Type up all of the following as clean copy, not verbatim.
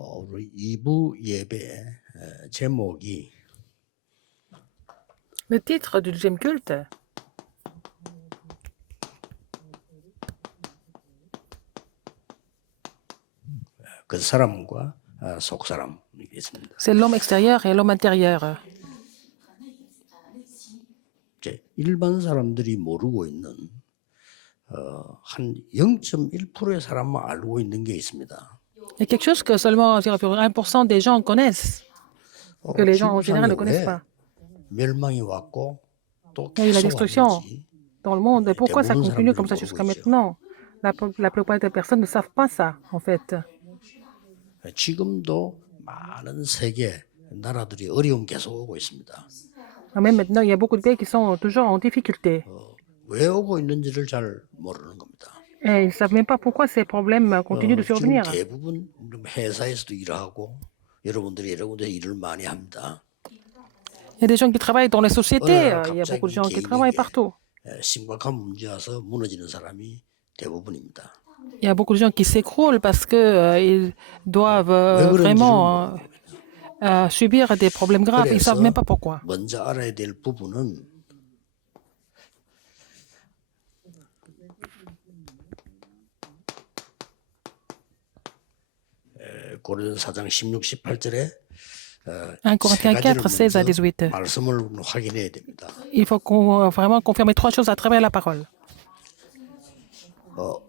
우리 2부 예배 제목이 Le titre du deuxième culte, 그 사람과 속 사람이겠습니다. c'est l'homme extérieur et l'homme intérieur. 이제 일반 사람들이 모르고 있는 한 0.1%의 사람만 알고 있는 게 있습니다. Il y a quelque chose que seulement 0,1% des gens connaissent, que les gens en général ne connaissent pas. 멸망이 왔고 또 Il y a eu la 계속 destruction 왔는지 dans le monde. Pourquoi ça continue comme ça jusqu'à maintenant? La plupart des personnes ne savent pas ça, en fait. 지금도 많은 세계 나라들이 어려움 계속 오고 있습니다. Même maintenant, il y a beaucoup de pays qui sont toujours en difficulté. 왜 오고 있는지를 잘 모르는 겁니다. Et ils ne savent même pas pourquoi ces problèmes continuent de 지금 survenir. 대부분 회사에서도 일하고 여러분들이 일을 많이 합니다. Il y a des gens qui travaillent dans les sociétés, il y a beaucoup de gens qui travaillent partout. 심각한 문제 와서 무너지는 사람이 대부분입니다. Il y a beaucoup de gens qui s'écroulent parce qu'ils doivent vraiment subir des problèmes graves. Ils ne savent même pas pourquoi. 먼저 알아야 될 부분은 고린도서 4장 16, 18절에 1 Corinthiens 4, 16 à 18. 말씀을 확인해야 됩니다. Il faut vraiment confirmer trois choses à travers la parole.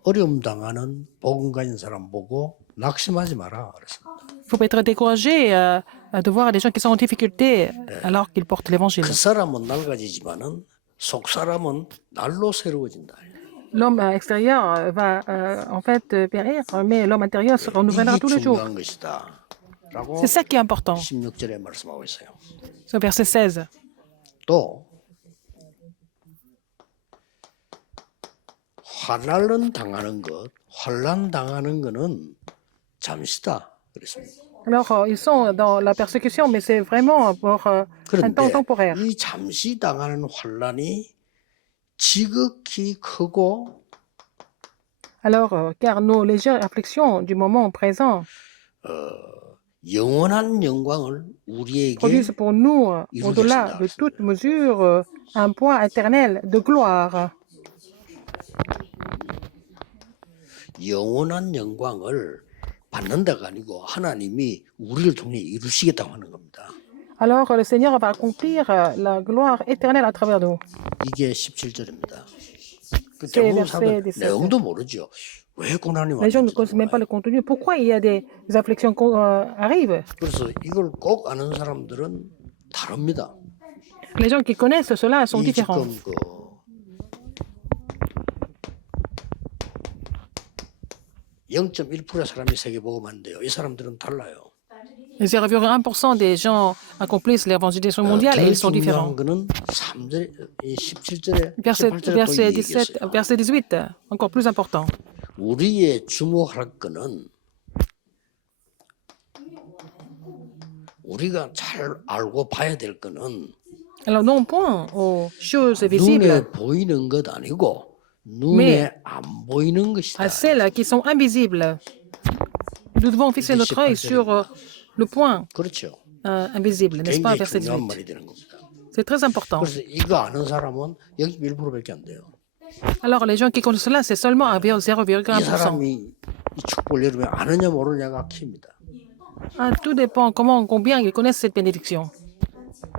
어려움 당하는 복음 가진 사람 보고 낙심하지 마라 그랬습니다. Il ne faut pas être découragé de voir des gens qui sont en difficulté alors qu'ils portent l'évangile. 그 사람은 낡아지지만은 속 사람은 날로 새로워진다. L'homme extérieur va en fait périr, mais l'homme intérieur se renouvellera tous les jours. 중요한 것이다. 라고 C'est ça qui est important. 16절에 말씀하고 있어요. C'est au verset 16. 또 환난 당하는 거는 잠시다 그랬습니다. Alors, ils sont dans la persécution, mais c'est vraiment pour un temps 그런데 temporaire. 이 잠시 당하는 환난이 지극히 크고 Alors, car nos légères afflictions du moment présent 영원한 영광을 우리에게 produisent pour nous, au-delà de 이루겠습니다. toute mesure, un poids éternel de gloire. 영원한 영광을 받는다가 아니고 하나님이 우리를 통해 이루시겠다고 하는 겁니다. Alors, le Seigneur va accomplir la gloire éternelle à travers nous. 이게 17절입니다. C'est 대부분 verset 사람들 17. 내용도 모르죠. 왜 고난이 Les gens ne 왔는지. connaissent même pas le contenu. Pourquoi il y a des afflictions qui arrivent? 그래서 이걸 꼭 아는 사람들은 다릅니다. Les gens qui connaissent cela sont 이 différents. 지금 그 0.1%의 사람이 세계복음한데요. 이 사람들은 달라요. 0,1% des gens accomplissent l'évangélisation mondiale et 더 ils sont 중요한 différents. 거는 17절에 Verset 18절에 17, 또 얘기했어요. verset 18, encore plus important. 우리의 주목할 거는 우리가 잘 알고 봐야 될 거는 Alors, non point aux choses visibles, 눈에 보이는 것 아니고 눈에 안 보이는 것이다. à celles qui sont invisibles. Nous devons fixer notre œil sur le point 그렇죠. invisible, n'est-ce pas, 굉장히 verset 중요한 18. 말이 되는 겁니다. C'est très important. 그래서 이거 아는 사람은 0.1%밖에 안 돼요. Alors, les gens qui connaissent cela, c'est seulement 이 0,1%. 사람이 이 축복을 여러분이 아느냐 모르냐가 키입니다. Tout dépend combien ils connaissent cette bénédiction.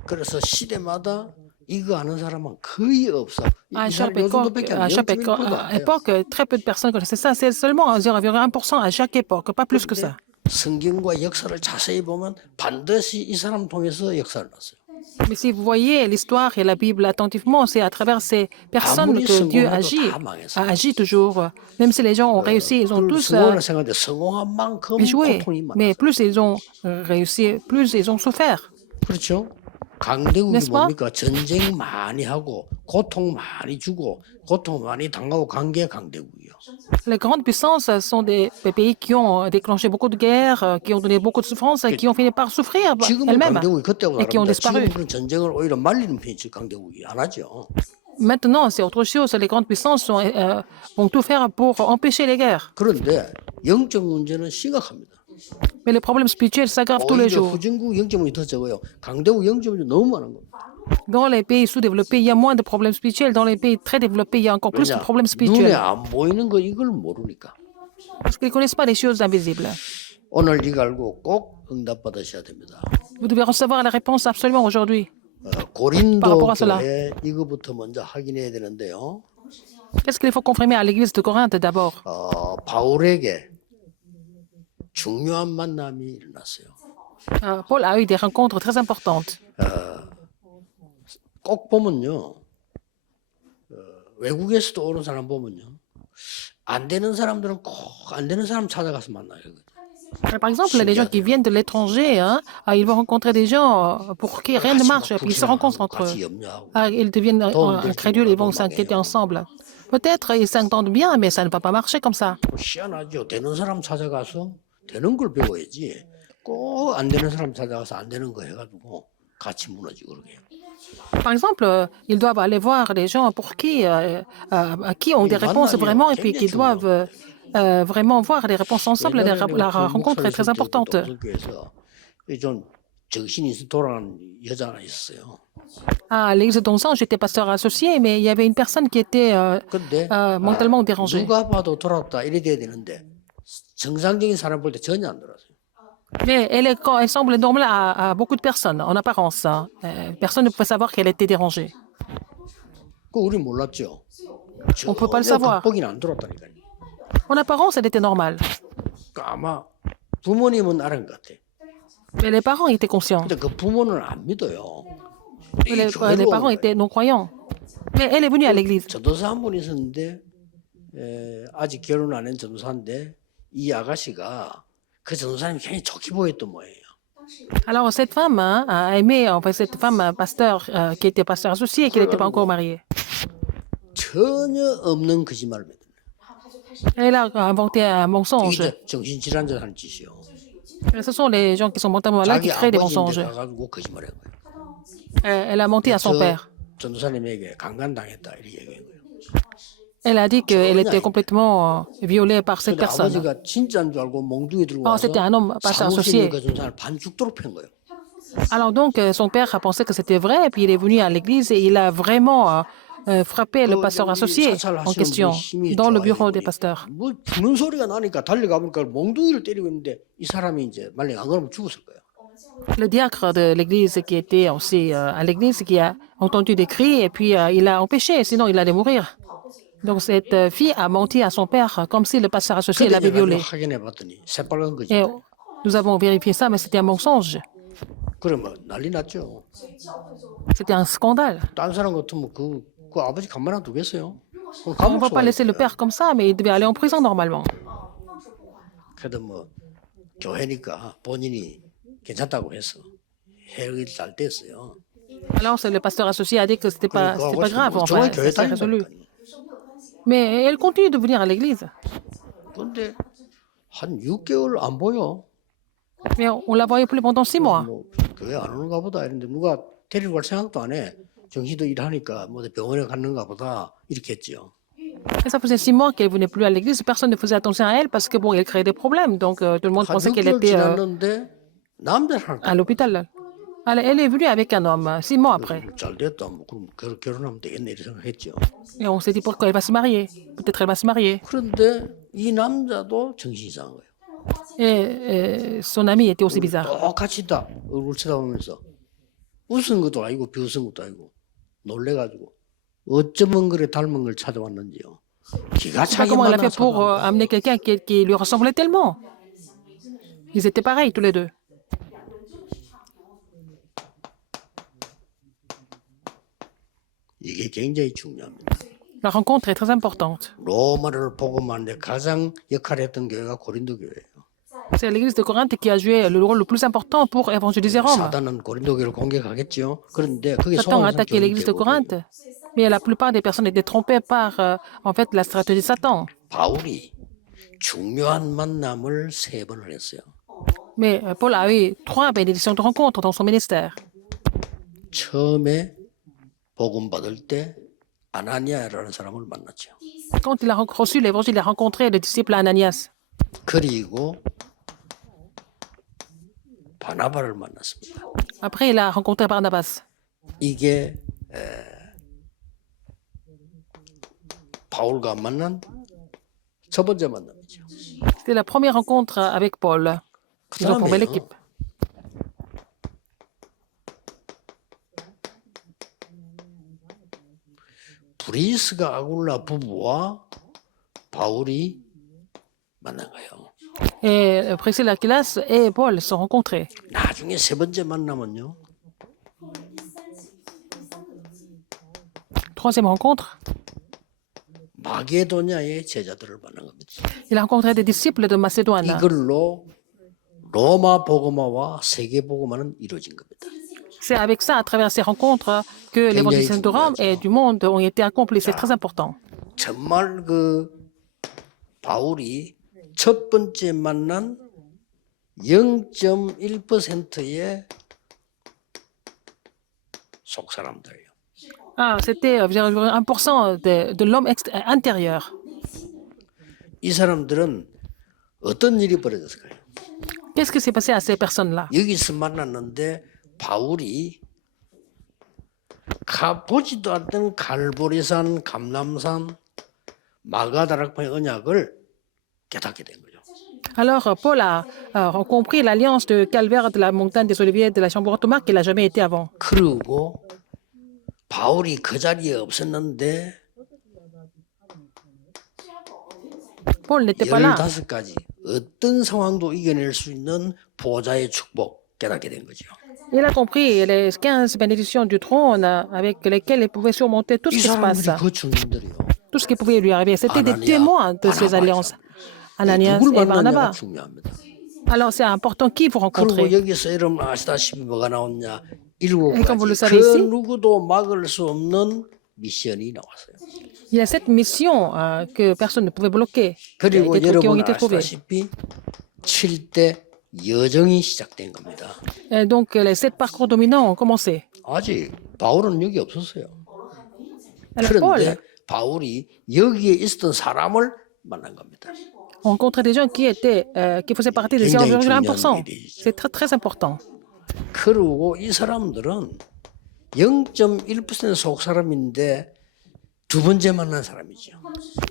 그래서 시대마다 이거 아는 사람은 거의 없어. À 이 chaque 사람 요 정도밖에 안 돼요. 0.1%도 안 돼요. époque, très peu de personnes connaissaient ça. C'est seulement 0,1% à chaque époque, pas plus que ça. 성경과 역사를 자세히 보면 반드시 이 사람 통해서 역사를 났어요. Mais si vous voyez l'histoire et la Bible attentivement, c'est à travers ces personnes que Dieu a agi toujours. Même si les gens ont réussi, ils ont tous 성공을 생각하는데 성공한 만큼 échoué. 고통이 많아요. Mais plus ils ont réussi, plus ils ont souffert. 그렇죠? 강대국이 N'est-ce pas? 뭡니까? 전쟁 많이 하고 고통 많이 주고 고통 많이 당하고 간 게 강대국이요. Les grandes puissances sont des pays qui ont déclenché beaucoup de guerres, qui ont donné beaucoup de souffrances, qui ont fini par souffrir 지금은 elles-mêmes 강대국이 그때하고 et qui ont 다릅니다. disparu. 지금 그런 전쟁을 오히려 말리는 편이지 강대국이 안 하죠. Maintenant, c'est autre chose. Les grandes puissances vont tout faire pour empêcher les guerres. 그런데 영적 문제는 심각합니다. Mais les problèmes spirituels s'aggravent tous les 오히려 jours. 후진국 영점이 더 적어요. 강대국 영점이 너무 많은 겁니다. Dans les pays sous-développés, il y a moins de problèmes spirituels. Dans les pays très développés, il y a encore plus de 왜냐? problèmes 눈에 spirituels. 안 보이는 거 이걸 모르니까. Parce qu'ils ne connaissent pas les choses invisibles. 오늘 이거 알고 꼭 응답 받으셔야 됩니다. Vous devez recevoir la réponse absolument aujourd'hui. Par 고린도 rapport à cela. 교회 이거부터 먼저 확인해야 되는데요. Qu'est-ce qu'il faut confirmer à l'église de Corinthe d'abord? 바울에게 중요한 만남이 일어났어요. Paul a eu des rencontres très importantes. 꼭 보면요. 외국에서도 오는 사람 보면요. 안 되는 사람들은 꼭 안 되는 사람 찾아가서 만나요. Par exemple, les gens qui viennent de l'étranger, hein, ils vont rencontrer des gens pour qui rien ne marche, puis ils se rencontrent entre eux. 같이 염려하고. Ils deviennent incrédules, ils vont s'inquiéter ensemble. Peut-être ils s'entendent bien, mais ça ne va pas marcher comme ça. 희한하죠. 되는 사람 찾아가서 되는 걸 배워야지. 꼭 안 되는 사람 찾아가서 안 되는 거 해가지고 같이 무너지고 그러게요. Par exemple, ils doivent aller voir des gens pour qui ont des réponses vraiment, et puis qu'ils doivent vraiment voir les réponses ensemble. La rencontre est très importante. 좀 정신이 돌아가는 여자 하나 있었어요. À l'église de Dongsan, j'étais pasteur associé, mais il y avait une personne qui était 근데 mentalement dérangée. 누가 봐도 돌았다 이래 돼야 되는데 정상적인 사람 볼 때 전혀 안 돌았어요. Mais elle semble normale à beaucoup de personnes, en apparence. Hein. Personne ne pouvait savoir qu'elle était dérangée. 그 우리 몰랐죠. On ne peut pas le savoir. 극복이 안 돌았다니까요. En apparence, elle était normale. 그러니까 아마 부모님은 알은 것 같아. Mais les parents étaient conscients. 근데 그 부모는 안 믿어요. Les parents étaient non-croyants. Mais elle est venue à l'église. 전도사 한 분 있었는데 아직 결혼 안 한 전도사인데 이 아가씨가 그 전도사님이 굉장히 좋게 보였던 모양이에요. Alors, cette femme a aimé, enfin, cette femme pasteur qui était pasteur associé et qui n'était pas encore mariée. 전혀 없는 거짓말을 믿는 Elle a inventé un mensonge. 이게 정신질환자 하는 짓이요. Ce sont les gens qui sont mentalement malades qui 자기 créent des 아버지인데 mensonges. 가가지고 거짓말한 거예요. Elle a menti à son père. 전도사님에게 강간당했다 이렇게 얘기한 거예요. Elle a dit qu'elle était complètement violée par cette 근데 personne. 아버지가 진짜인 줄 알고 몽둥이 들고 Oh, 와서 c'était un homme pasteur 사무실에 associé. 그 전도사를 반 죽도록 팬 거예요. Alors donc, son père a pensé que c'était vrai, et puis il est venu à l'église et il a vraiment frappé le pasteur associé en question dans le bureau des pasteurs. 뭐 부는 소리가 나니까 달려가 보니까 몽둥이를 때리고 있는데 이 사람이 이제 만약 안 그러면 죽었을 거예요. Le diacre de l'église qui était aussi à l'église qui a entendu des cris et puis il a empêché, sinon il allait mourir. Donc cette fille a menti à son père comme si le pasteur associé 근데 l'avait 내가 violée. 확인해 봤더니 새빨간 거지. Et nous avons vérifié ça, mais c'était un mensonge. 그러면 난리 났죠. C'était un scandale. 딴 사람 같으면 그 아버지 가만 안 두겠어요? 그럼 On ne 감옥 va pas laisser le 쏘아야 père comme ça, mais il devait aller en prison normalement. 그래도 뭐 교회니까 본인이 괜찮다고 해서 해결이 잘 됐어요. Alors le pasteur associé a dit que c'était pas grave, 뭐 enfin, 교회 ça s'est résolu. 다닌다니까요. Mais elle continue de venir à l'église. 근데 한 6개월 안 보여. Mais on la voyait plus pendant 6 mois. 뭐 교회 안 오는가 보다 이랬는데 누가 데리고 갈 생각도 안 해. 정신도 일하니까 뭐 병원에 갔는가 보다 이렇게 했죠. Et ça faisait 6 mois qu'elle venait plus à l'église. Personne ne faisait attention à elle parce que bon, elle créait des problèmes. Donc tout le monde 한 pensait qu'elle 6개월 était 지났는데 남자를 하나 à l'hôpital. Elle est venue avec un homme 6 mois après. 잘 됐다. 뭐 그럼 결혼하면 되겠네 이렇게 생각했죠. Et on s'est dit pourquoi elle va se marier. Peut-être elle va se marier. 그런데 이 남자도 정신이 이상한 거예요. Et son ami était aussi bizarre. 똑같이 다 얼굴 쳐다보면서 웃은 것도 아니고 비웃은 것도 아니고 놀래가지고 어쩌면 그래 닮은 걸 찾아왔는지요. 기가 Je sais pas 차게 comment elle a fait pour 만나서 amener quelqu'un qui lui ressemblait tellement. Ils étaient pareils tous les deux. 이게 굉장히 중요합니다. La rencontre est très importante. 로마를 복음하는데 가장 역할을 했던 교회가 고린도 교회예요. C'est l'église de Corinthe qui a joué le rôle le plus important pour évangéliser Rome. 사단은 고린도 교회를 공격하겠죠. 그런데 그게 Satan a 소망 attaqué l'église de Corinthe, mais la plupart des personnes étaient trompées par en fait la stratégie de Satan. 바울이 중요한 만남을 3번을 했어요. Mais Paul a eu 3 bénédictions de rencontre dans son ministère. 처음에 복음 받을 때 아나니아라는 사람을 만났죠. Quand il a reçu l'évangile, il a rencontré le disciple Ananias. 그리고 바나바를 만났습니다. Après, il a rencontré Barnabas. 이게 바울과 만난 첫 번째 만남이죠. C'était la première rencontre avec Paul. Ils ont formé 그다음에요. l'équipe. 브리스가 아굴라 부부와 바울이 만난 거예요. Et Priscille Aquilas et Paul se sont rencontrés. 나중에 세 번째 만남은요. Troisième rencontre, 마게도냐의 제자들을 만난 겁니다. il a rencontré des disciples de Macédoine. 이걸로 로마 복음화와 세계 복음화는 이루어진 겁니다. C'est avec ça, à travers ces rencontres, que l'évangélisation de Rome et du monde ont été accomplis. C'est très important. 정말 그 바울이 첫 번째 만난 0.1%의 속 사람들이에요. Ah, c'était 1% de l'homme intérieur. 이 사람들은 어떤 일이 벌어졌을까요? Qu'est-ce qui s'est passé à ces personnes-là? 여기서 만났는데 바울이 가보지도 않던 갈보리산, 감람산, 마가다락방의 언약을 깨닫게 된 거죠. Alors, Paul a compris l'alliance de Calvaire, de la montagne des Oliviers, de la chambre automatique qu'il n'a jamais été avant. 그리고 바울이 그 자리에 없었는데 Paul n'était pas là. 15가지 어떤 상황도 이겨낼 수 있는 보좌의 축복 깨닫게 된 거죠. Il a compris les 15 bénédictions du trône avec lesquelles il pouvait surmonter tout ce 이 qui se passe, 사람들이 그 주님들이요. tout ce qui pouvait lui arriver. C'était des témoins de ces alliances, Ananias 누굴 et 만나냐가 Barnabas. 중요합니다. Alors, c'est important qui vous 그리고 rencontrez. 여기서 여러분 아시다시피 뭐가 나왔냐? 일곱 Et comme vous le 가지 savez 그 ici, 누구도 막을 수 없는 미션이 나왔어요. il y a cette mission que personne ne pouvait bloquer, 그리고 des trucs qui ont 여러분 été trouvés. 아시다시피 7대 여정이 시작된 겁니다. Et donc, les 7 parcours dominants ont commencé. 아직 바울은 여기 없었어요. Alors, Paul 그런데 바울이 여기에 있었던 사람을 만난 겁니다. rencontrait des gens qui faisaient partie des 굉장히 0,1%. 중요한 일이죠. C'est très, très important. 그리고 이 사람들은 0.1% 속 사람인데 두 번째 만난 사람이죠.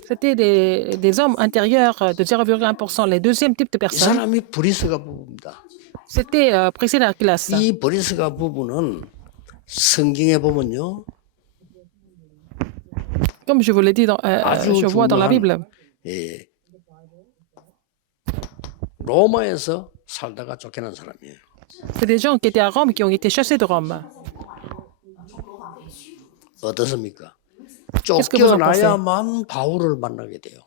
C'était des hommes intérieurs de 0,1%, les deuxièmes types de 이 personnes. 사람이 브리스가 부부입니다. C'était Priscilla Aquilas. 이 브리스가 부부는 성경에 보면요. Comme je vous l'ai dit, 아주 je vois dans la 중요한 Bible. 예, 로마에서 살다가 쫓겨난 사람이에요. C'est des gens qui étaient à Rome, qui ont été chassés de Rome. 어떻습니까? Qu'est-ce que vous en pensez? 쫓겨나야만 바울을 만나게 돼요.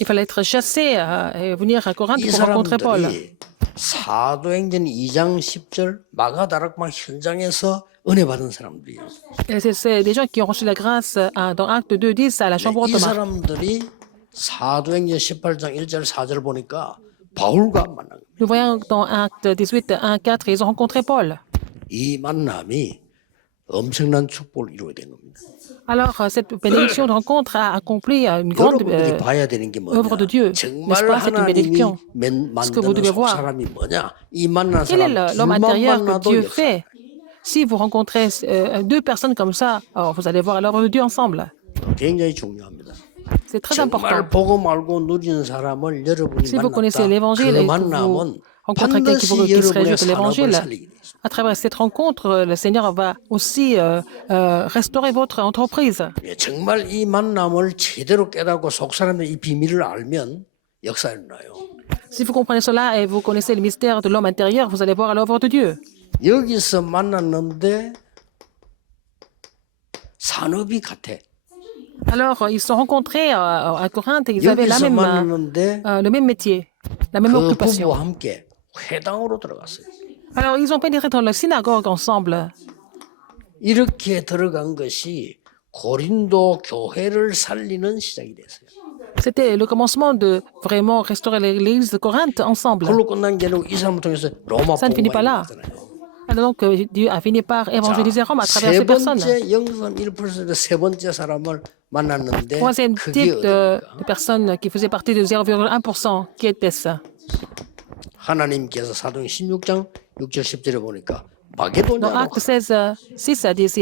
Il fallait être chassé et venir à Corinthe 이 pour rencontrer Paul. 사람들이 사도행전 2장 10절 마가다락방 현장에서 은혜 받은 사람들이에요. Et c'est des gens qui ont reçu la grâce dans Acte 2:10 à la chambre 이 ottomane. 사람들이 사도행전 18장 1절 4절 보니까 바울과 만난 거예요. Nous voyons dans Acte 18, 1, 4, ils ont rencontré Paul. 이 만남이 엄청난 축복을 이루게 된 겁니다. Alors, cette bénédiction de rencontre a accompli une grande 여러분들이 봐야 되는 게 œuvre de Dieu. 뭐냐? N'est-ce 정말 pas? C'est une 하나님이 bénédiction. Ce que vous 만드는 devez 속 voir. 사람이 뭐냐? 이 만난 Quel est 사람 l'homme 둘만 intérieur que 만나도 Dieu 역사. fait? Si vous rencontrez deux personnes comme ça, alors vous allez voir l'œuvre de Dieu ensemble. 굉장히 중요합니다. C'est très important. 정말 복음 알고 누리는 사람을 여러분이 Si vous 만났다. connaissez l'évangile 그 et que 만남은 vous rencontrez quelqu'un 반드시 qui se 여러분의 réjouit de l'évangile, 산업을 살리게 돼 있습니다. à travers cette rencontre, le Seigneur va aussi restaurer votre entreprise. 예, 정말 이 만남을 제대로 깨닫고 속 사람의 이 비밀을 알면 역사가 일어나요. Si vous comprenez cela et vous connaissez le mystère de l'homme intérieur, vous allez voir l'œuvre de Dieu. 여기서 만났는데 산업이 같아. Alors, ils se sont rencontrés à Corinthe et ils avaient 여기서 le même métier, la même 그 occupation. 부부와 함께 회당으로 들어갔어요. Alors, ils ont pénétré dans la synagogue ensemble. 이렇게 들어간 것이 고린도 교회를 살리는 시작이 됐어요. C'était le commencement de vraiment restaurer l'église de Corinthe ensemble. 그걸로 끝난 게 아니고 이 사람을 통해서 로마 Ça ne finit pas là. 복음화가 일어나잖아요. Alors, donc, Dieu a fini par évangéliser Rome à travers 세 ces personnes. 번째 0.1%의 세 번째 사람을 만났는데 Troisième 그게 type 어디입니까? de personnes qui faisaient partie de 0,1%, qui était ça? 하나님께서 사도행 16장 6절 10절에 보니까 Dans 마게도냐로 Acte 16, 6 à 10,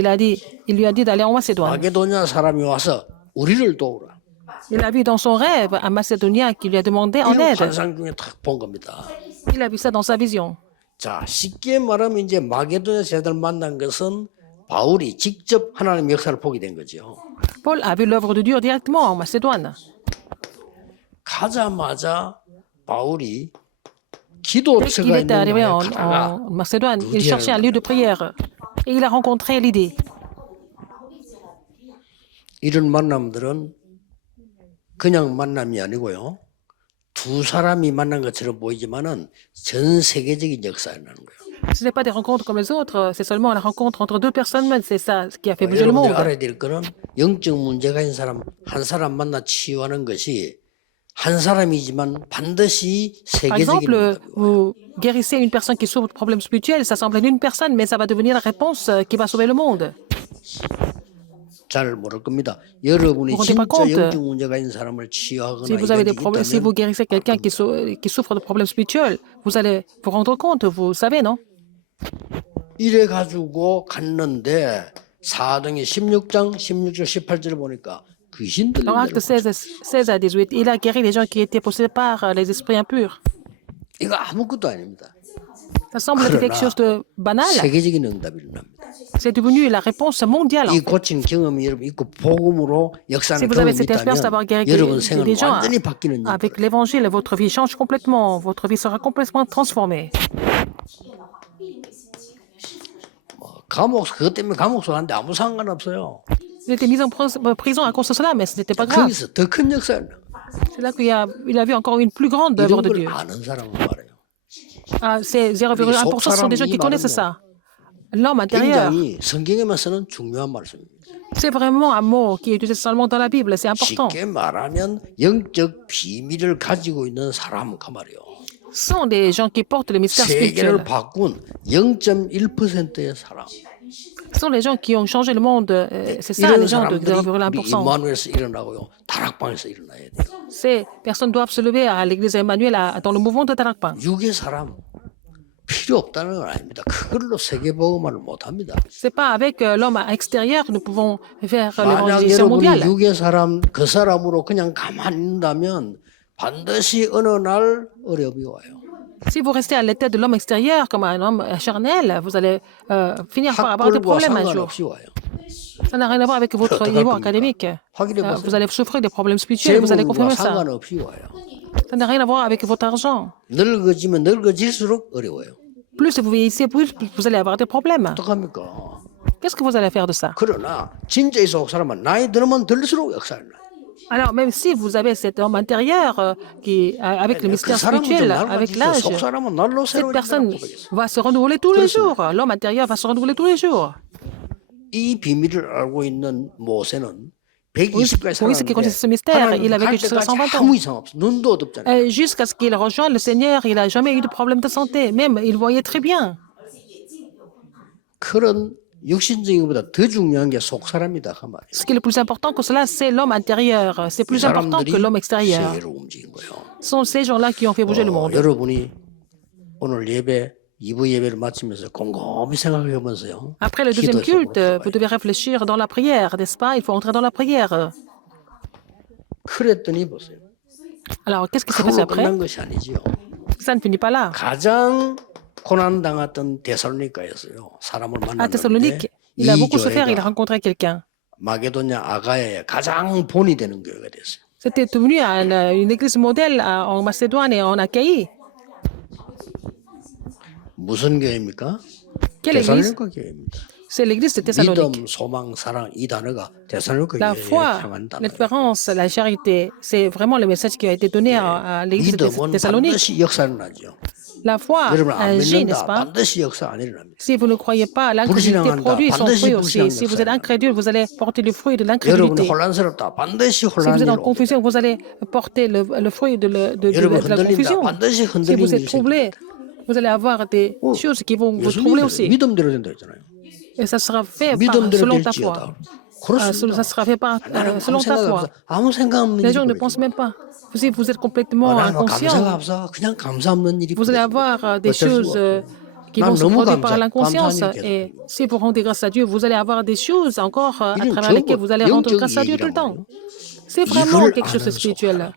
il lui a dit d'aller en Macédoine. 마게도냐 사람이 와서 우리를 도우라. Il a vu dans son rêve un Macédonien qui lui a demandé en 이거 aide. 환상 중에 탁 본 겁니다. Il a vu ça dans sa vision. 자, 쉽게 말하면 이제 마게도냐 제자들 만난 것은 바울이 직접 하나님의 역사를 보게 된 거죠. Paul a vu l'œuvre de Dieu directement en Macédoine. 가자마자 바울이 Dès qu'il 기도처가 était arrivé 있는 곳에 가다가 en Macédoine, il cherchait un lieu de prière. Et il a rencontré Lydie. 이런 만남들은 그냥 만남이 아니고요. 두 사람이 만난 것처럼 보이지만은 전 세계적인 역사라는 거예요. Ce n'est pas des rencontres comme les autres, c'est seulement la rencontre entre deux personnes, mais c'est ça qui a fait bouger le 여러분들이 monde. 알아야 될 거는 영적 문제가 있는 사람 한 사람 만나 치유하는 것이 한 사람이지만 반드시 Par 세계적인 exemple, 응답이에요. vous guérissez une personne qui souffre de problèmes spirituels, ça semble être une personne, mais ça va devenir la réponse qui va sauver le monde. 잘 모를 겁니다. 여러분이 Vous rendez pas 진짜 compte. 영적 문제가 있는 사람을 치유하거나 Si vous 이런 avez 일이 des problèmes, si 있다면 vous guérissez quelqu'un qui souffre de problèmes spirituels, vous allez vous rendre compte, vous savez, non? 이래 가지고 갔는데 사도행전 16장 16절 18절 보니까 귀신 들린 Dans Acte 대로 16 à 18, il a guéri les gens qui étaient possédés par les esprits impurs. 이거 아무것도 아닙니다. Ça semble être quelque chose de banal. 세계적인 응답이 일어납니다. C'est devenu la réponse mondiale. en 이 fait. 고친 경험이 여러분 있고 복음으로 역사는 Si vous 경험이 avez cette expérience d'avoir 있다면 guéri 여러분 des 생은 gens 완전히 바뀌는 일. avec l'évangile, votre vie change complètement. Votre vie sera complètement transformée. 감옥 그것 때문에 감옥 속한데 아무 상관없어요. Il était mis en prison à cause de cela, mais ce n'était pas grave. 거기서 더 큰 역사를 C'est là il a vu encore une plus grande œuvre 이런 de 걸 Dieu. 아는 사람은 말해요. Ah, ces 0,1% ce sont des gens qui connaissent ça. L'homme intérieur, 굉장히 성경에만 쓰는 중요한 말씀입니다. c'est vraiment un mot qui est utilisé seulement dans la Bible. C'est important. 쉽게 말하면 영적 비밀을 가지고 있는 사람 그 말이에요. Ce sont des gens qui portent le mystère 세계를 spirituel. 바꾼 0.1%의 사람. Ce sont les gens qui ont changé le monde. C'est ça, 이런 les gens de 사람들이 우리 0,1%. 임마누엘에서 일어나고요. 다락방에서 일어나야 돼요. Ces personnes doivent se lever à l'église Emmanuel dans le mouvement de Tarakpan. 육의 사람 필요 없다는 건 아닙니다. 그걸로 세계복음화를 못합니다. C'est pas avec l'homme extérieur que nous pouvons faire 만약 l'évangélisation 여러분이 mondiale. 육의 사람 그 사람으로 그냥 가만히 있는다면 반드시 어느 날 어려움이 와요. Si vous restez à l'état de l'homme extérieur comme un homme charnel, vous allez finir par avoir des 학벌과 problèmes un jour. 상관없이 와요. Ça n'a rien à voir avec votre niveau académique. 확인해 Vous 보세요. allez souffrir des problèmes spirituels, vous allez 재물과 confirmer ça. 상관없이 와요. Ça n'a rien à voir avec votre argent. 늙어지면 늙어질수록 어려워요. Plus vous vieillissez, plus vous allez avoir des problèmes. 어떡합니까? Qu'est-ce que vous allez faire de ça? 그러나 진짜 속 사람은 나이 들으면 들수록 역사를 나. Alors, même si vous avez cet homme intérieur qui, avec le 그 mystère 사람은 좀 spirituel, avec 낡아지죠. l'âge, 속 사람은 날로 cette 새로운 personne 보겠어. va se renouveler tous les jours. L'homme intérieur va se renouveler tous les jours. 이 비밀을 알고 있는 모세는 Oui, 120까지 oui, ce qui consiste ce mystère, il a vécu jusqu'à 120 ans. 아무 이상 없어. 눈도 어둡잖아요. Jusqu'à ce qu'il rejoigne le Seigneur, il n'a jamais eu de problème de santé. Même, il voyait très bien. 그런 육신적인 것보다 더 중요한 게 속 사람이다 그 말이에요. Ce qui est le plus important que cela, c'est l'homme intérieur. C'est 이 plus important 사람들이 que l'homme extérieur. 세계로 움직인 거예요. Ce sont ces gens-là qui ont fait bouger le monde. 여러분이 오늘 예배 2부 예배를 마치면서 곰곰이 생각해 보면서요. Après le deuxième culte, vous devez réfléchir dans la prière, n'est-ce pas? Il faut entrer dans la prière. 그랬더니 보세요. Alors, qu'est-ce qui s'est passé 그걸로 après? 끝난 것이 아니지요. Ça ne finit pas là. 가장 고난 당했던 데살로니가였어요. 사람을 À 만났는데 Thessalonique, il a 이 beaucoup souffert, il a 교회가 rencontré quelqu'un. 마게도냐 아가야의 가장 본이 되는 교회가 됐어요. C'était devenu une église modèle en Macédoine et en Achaïe. 무슨 교회입니까? Quelle église? 데살로니가 교회입니다. C'est l'église de Thessalonique. 믿음, 소망, 사랑 이 단어가 데살로니가 La 교회에 foi, 향한 단어예요. l'espérance, la charité, c'est vraiment le message qui a été donné à l'église de 믿음은 Thessalonique. 반드시 역사를 나죠. La foi 여러분 안 agit, n'est-ce 믿는다. pas? 반드시 역사 안 일어납니다. Si vous ne croyez pas, l'incrédulité produit son fruit aussi. Si vous êtes incrédule, vous allez porter le fruit de 여러분이 l'incrédulité. 혼란스럽다. 반드시 Si vous 혼란이 êtes en 옵니다. confusion, vous allez porter le fruit de 여러분 la 흔들린다. confusion. 반드시 Si 흔들리는 vous êtes 일이 생깁니다. troublé, vous allez avoir des choses qui vont vous 무슨 troubler 일이에요? aussi. 믿음대로 된다 했잖아요. Et ça sera fait 믿음대로 selon ta foi. 될지어다. 그렇습니다. ça sera fait par, 나는 아무 selon ta 생각 foi. 없어. 아무 생각 없는 Les 일이 gens ne 벌어져. pensent même pas. Si vous êtes complètement 나는 뭐 감사가 inconscient, 없어. 그냥 감사 없는 일이 vous allez 벌어집니다. avoir des 어쩔 수가 choses 없어요. qui 난 vont se 너무 produire par 감사해. l'inconscience. 감사한 일 Et 계속. si vous rendez grâce à Dieu, vous allez avoir des choses encore à 이런 travers lesquelles 전부 vous allez rendre 영적 grâce à Dieu tout 얘기란 le temps. 말이에요. C'est vraiment 이걸 quelque chose de 아는 spirituel. 속사람.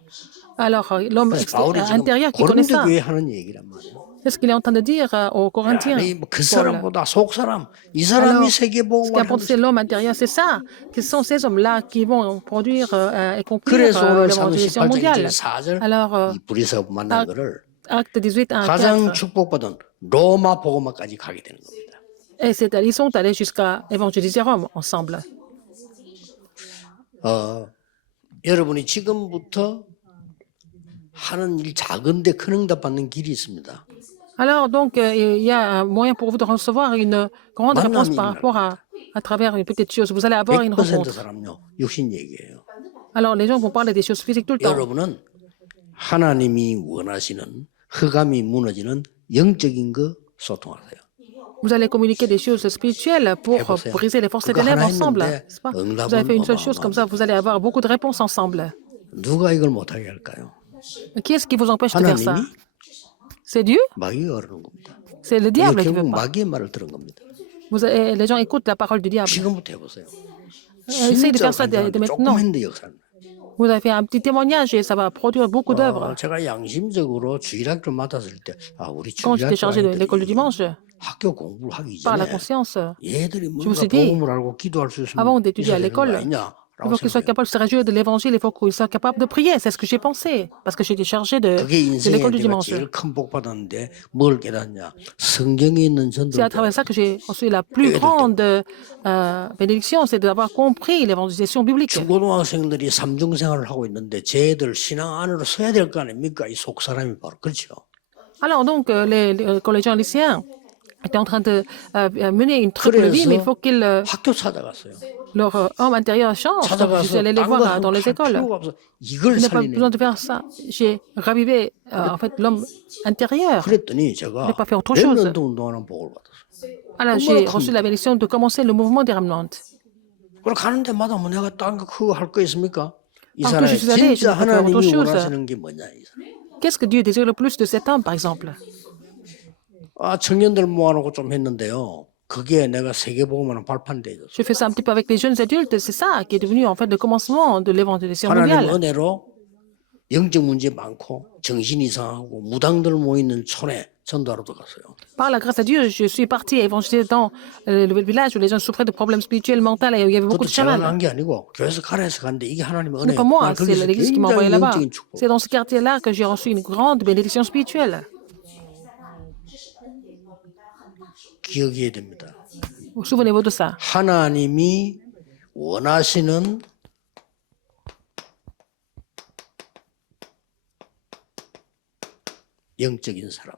Alors, l'homme 그래서 바울이 지금 intérieur qui connaît 고린도 ça, 교회 하는 얘기란 말이에요. c'est ce qu'il est en train de dire aux Corinthiens. 그 Paul. 사람보다 속 사람, 이 사람이 Alors, ce qui 세계복음을 importe, c'est l'homme intérieur, c'est ça. Ce sont ces hommes-là qui vont produire et accomplir 그래서 오늘 l'évangélisation 38장 mondiale. 1절 4절 Alors, 이 불에서 만난 acte, 거를 acte 18 à 가장 4. 축복받은 로마 복음화까지 ga게 되는 겁니다. Et ils sont allés jusqu'à évangéliser Rome ensemble. 여러분이 지금부터 하는 일 작은데 큰 응답 받는 길이 있습니다. Alors, donc, il y a un moyen pour vous de recevoir une grande réponse par rapport à travers une petite chose. Vous allez avoir une 100% rencontre. 사람요 육신 얘기예요. Alors, les gens vont parler des choses physiques tout le temps. 여러분은 하나님이 원하시는 흑암이 무너지는 영적인 거 소통하세요. Vous allez communiquer des choses spirituelles pour 해보세요. briser les forces des 그거 ténèbres 하나 ensemble. 했는데 n'est-ce pas? Vous 응답은 avez fait une seule chose, comme ça, 어마어마합니다. vous allez avoir beaucoup de réponses ensemble. 누가 이걸 못하게 할까요? Qui est-ce qui vous empêche de faire ça? 하나님이 C'est Dieu? 마귀가 그러는 겁니다. C'est le 이게 diable qui ne 결국 veut pas. 마귀의 말을 들은 겁니다. Les gens écoutent la parole du diable. 지금부터 해보세요. Essayez de 진짜 faire ça dès 간절한데 조금 maintenant. 했는데 역사는. Vous avez fait un petit témoignage et ça va produire beaucoup d'œuvres. 제가 양심적으로 주일학교 맡았을 때, 우리 Quand j'étais 주일학교 chargé de l'école du 아이들이 dimanche, 학교 공부를 하기 par la 전에 conscience, 얘들이 me 뭔가 suis dit, 복음을 알고 기도할 수 있으면 avant d'étudier à 있어야 되는 거 l'école, il faut 아니냐라고 qu'ils soient 생각해요. capables de se réjouir de l'évangile, il faut qu'ils soient capables de prier. C'est ce que j'ai pensé, parce que j'étais chargé de 그게 인생에 l'école du 내가 dimanche. 제일 큰 복 받았는데 뭘 깨닫냐? 성경에 있는 C'est à 전도를 travers ça que j'ai reçu la plus grande bénédiction, c'est d'avoir compris l'évangélisation biblique. 중고등학생들이 삼중생활을 하고 있는데 쟤들 신앙 안으로 서야 될 거 아닙니까? 이 속 사람이 바로 그렇죠. Alors donc, les collégiens lycéens étaient en train de mener une triple vie, mais il faut qu'ils 학교 찾아갔어요. leur homme intérieur change. Donc, je suis 찾아가서 allé les 딴 voir 거 dans les 할 écoles. 필요가 없어. 이걸 Il n'y a pas 살리는. besoin de faire ça. J'ai ravivé en fait l'homme intérieur. 그랬더니 제가 n'est pas fait autre 몇 chose. 년도 운동하는 복을 받았어요. Alors j'ai reçu la bénédiction de commencer le mouvement des remnants. 그걸 가는 데마다 뭐 내가 딴 거 그거 할 거 있습니까? 이 Partout 사람이 je suis allé, je 진짜 ne peux faire autre 하나님이 chose. 원하시는 게 뭐냐 이 사람. Qu'est-ce que Dieu désire le plus de cet homme, par exemple? 청년들 모아놓고 좀 했는데요. 그게 내가 세계복음화는 발판돼 있었어. Je fais ça un petit peu avec les jeunes adultes. C'est ça qui est devenu en fait le commencement de l'évangélisation 하나님 mondiale. 은혜로 영적 문제 많고 정신 이상하고 무당들 모이는 촌에 전도하러 들어갔어요. Par la grâce à Dieu, je suis parti évangéliser dans le village où les gens souffraient de problèmes spirituels, mentaux et où il y avait beaucoup 그것도 de 제가 chamans. 간 게 아니고 교회에서 가라 해서 갔는데 이게 하나님의 Ce n'est 은혜예요. pas moi, c'est 거기서 l'église qui m'a envoyé 굉장히 là-bas. 영적인 축복. C'est dans ce quartier-là que j'ai reçu une grande bénédiction spirituelle. 기억해야 됩니다. Souvenez-vous de ça. 하나님이 원하시는 영적인 사람.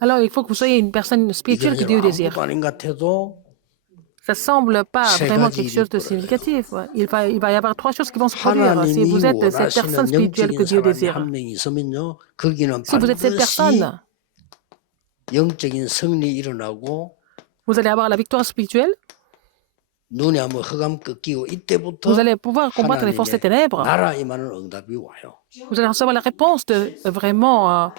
Alors, il faut que vous soyez une personne spirituelle que Dieu 이거는 désire. 아무것도 아닌 것 같아도 Ça ne semble pas 세 vraiment 가지 quelque chose de 일이 significatif. Il va y avoir trois choses qui vont se produire. Si 하나님이 vous êtes cette personne 원하시는 spirituelle que 영적인 Dieu 사람이 désire, 한 명 있으면요, 거기는 si vous êtes cette 반드시 personne, 영적인 승리 일어나고 vous allez avoir la victoire spirituelle, 눈에 한번 흑암 꺾이고 이때부터 vous allez pouvoir combattre les forces des 하나님의 ténèbres. 나라 임하는 응답이 와요. Vous allez recevoir la réponse de vraiment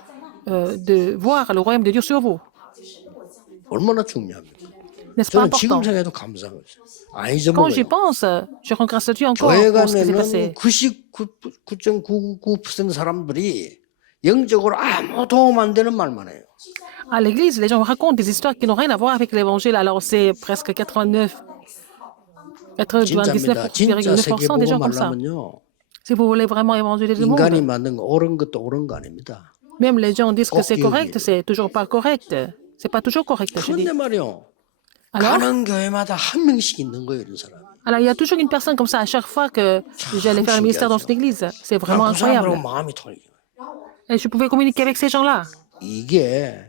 de voir le royaume de Dieu sur vous. 얼마나 중요합니까? N'est-ce pas 저는 지금 important? 생각해도 감사하고 있어요. 안 Quand j'y 잊어먹어요. pense, je rends grâce à Dieu encore 교회 pour ce qui s'est 가면은 passé. 99.99% 사람들이 영적으로 아무 도움 안 되는 말만 해요. À l'église, les gens racontent des histoires qui n'ont rien à voir avec l'évangile. Alors c'est presque 진짜입니다. 진짜 99,9% des gens comme ça. 세계복음하려면요. Si vous voulez vraiment évangéliser le 인간이 monde, 만든 거 옳은 것도 옳은 거 아닙니다. même les gens disent que c'est 꼭 correct, 기억해야 c'est toujours pas correct. C'est pas toujours correct, je dis. 그런데 말이요. Alors, 가는 교회마다 한 명씩 있는 거예요, 이런 사람. alors, il y a toujours une personne comme ça à chaque fois que j'allais faire le ministère dans cette église. C'est vraiment 그 사람하고 incroyable. 마음이 통해요. Et je pouvais communiquer avec ces gens-là. 이게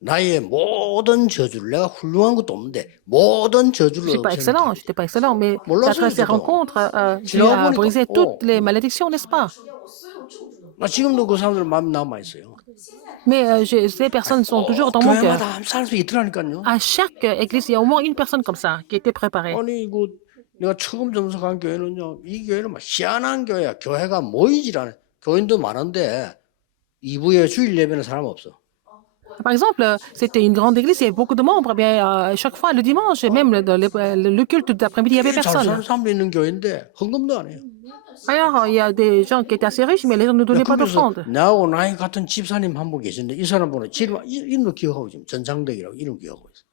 나의 모든 저주를 내가 훌륭한 것도 없는데 모든 Je 저주를 suis pas excellent, je n'étais pas excellent, mais 몰랐어요, à travers ces 저도. rencontres, j'ai 지나가 brisé 보니까, toutes les malédictions, n'est-ce pas? 나 지금도 그 사람들 마음이 남아 있어요. Mais ces personnes sont toujours dans mon cœur. 교회마다 한 사람씩 있더라니까요. À chaque église, il y a au moins une personne comme ça qui était préparée. 아니 이거 내가 처음 전석한 교회는요, 이 교회는 막 희한한 교회야. 교회가 모이질 않아. 교인도 많은데 2부에 주일 예배는 사람 없어. Par exemple, c'était une grande église, il y avait beaucoup de membres. Eh bien, chaque fois, le dimanche, et même le culte d'après-midi, il n'y avait 꽤 잘 personne. 사는 사람도 있는 교회인데 헌금도 안 해요. Alors, il y a des gens qui étaient assez riches, mais les gens ne donnaient pas 거기서 d'offrande. 나하고 나이 같은 집사님 한 분 계신데 이 사람 보는 이름도 기억하고 지금 전창덕이라고 이름 기억하고 있어.